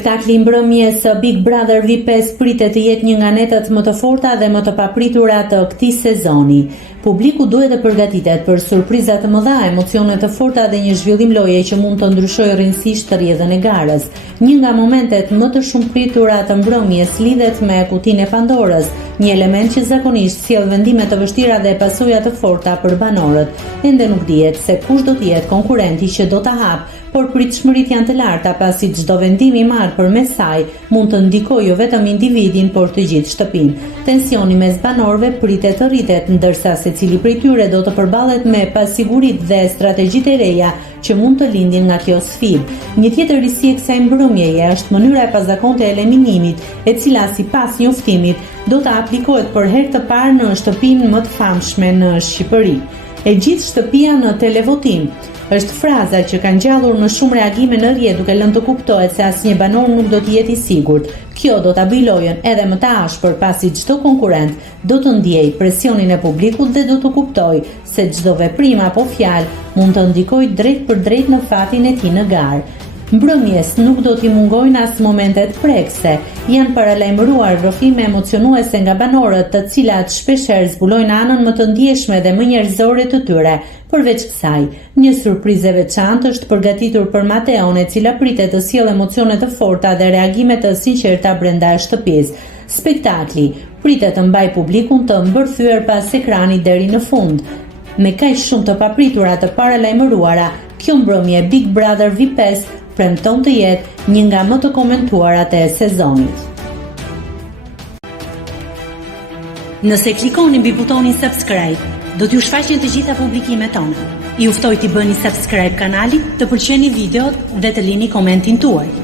Spektakli mbrëmjes Big Brother VIP5 pritet të jetë një nga netët më të forta dhe më të papritura të këtij sezoni. Publiku duhet të përgatitet për surpriza të mëdha, emocione të forta dhe një zhvillim loje që mund të ndryshojë rrjedhësisht të rrjedhën e garës. Një nga momentet më të shumëpritura të mbrëmjes lidhet me kutinë e Pandorës, një element që zakonisht sjell vendime të vështira dhe pasoja të forta për banorët. Ende nuk dihet se kush do të jetë konkurrenti që do ta hapë, por pritshmëritë janë të larta pasi çdo vendim i marrë përmes saj mund të ndikojë jo vetëm individin, por të gjithë shtëpinë. Tensioni mes banorëve pritet të rritet, ndërsa secili prej tyre do të përballet me pasiguritë dhe strategjitë e reja që mund të lindin nga kjo sfidë. Një tjetër risi e kësaj mbrëmjeje është mënyra e pazakonte e eliminimit, e cila sipas njoftimit do të aplikohet për herë të parë në shtëpinë më të famshme në Shqipëri. E gjithë shtëpia në televotim është fraza që ka ngjallur në shumë reagime në rrjet, duke lënë të kuptohet se asnjë banor nuk do të jetë i sigurt. Kjo do ta bëjë lojën edhe më të ashpër pasi çdo konkurrent do të ndiejë presionin e publikut dhe do të kuptojë se çdo veprim apo fjalë mund të ndikojë drejt për drejt në fatin e tij në garë. Mbrëmjes nuk do t'i mungojnë as momentet prekse. Janë paralajmëruar rrëfime emocionuese nga banorët, të cilat shpeshherë zbulojnë anën më të ndjeshme dhe më njerëzore të tyre. Përveç kësaj, një surprizë e veçantë është përgatitur për Mateon, e cila pritet të sjellë emocione të forta dhe reagime të sinqerta brenda shtëpisë. Spektakli pritet të mbajë publikun të mbërthyer pas ekranit deri në fund. Me kaq shumë të papritura të paralajmëruara, kjo mbrëmje Big Brother VIP5 premton të jetë një nga më të komentuarat e sezonit. Nëse klikoni mbi butonin subscribe, do t'ju shfaqen të gjitha publikimet tona. Ju ftoj t'i bëni subscribe kanalit, të pëlqeni videot dhe të lini komentin tuaj.